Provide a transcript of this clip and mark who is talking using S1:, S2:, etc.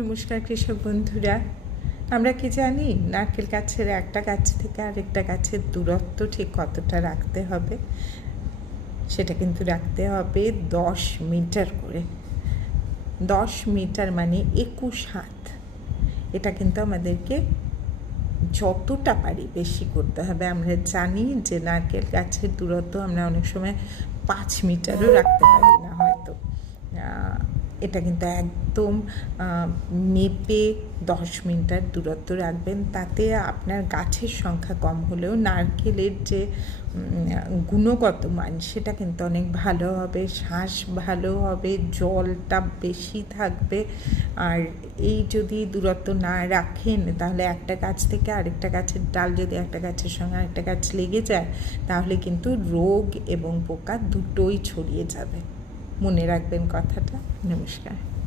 S1: নমস্কার কৃষক বন্ধুরা। আমরা কি জানি, নারকেল গাছের একটা গাছ থেকে আরেকটা গাছের দূরত্ব ঠিক কতটা রাখতে হবে, সেটা কিন্তু রাখতে হবে দশ মিটার করে। দশ মিটার মানে একুশ হাত। এটা কিন্তু আমাদেরকে যতটা পারি বেশি করতে হবে। আমরা জানি যে নারকেল গাছের দূরত্ব আমরা অনেক সময় পাঁচ মিটারও রাখতে পারি না হয়তো। এটা কিন্তু একদম মেপে দশ মিটার দূরত্ব রাখবেন। তাতে আপনার গাছের সংখ্যা কম হলেও নারকেলের যে গুণগত মান, সেটা কিন্তু অনেক ভালো হবে। শ্বাস ভালো হবে, জলটা বেশি থাকবে। আর এই যদি দূরত্ব না রাখেন, তাহলে একটা গাছ থেকে আরেকটা গাছের ডাল যদি একটা গাছের সঙ্গে আরেকটা গাছ লেগে যায়, তাহলে কিন্তু রোগ এবং পোকা দুটোই ছড়িয়ে যাবে। মনে রাখবেন কথাটা। নমস্কার।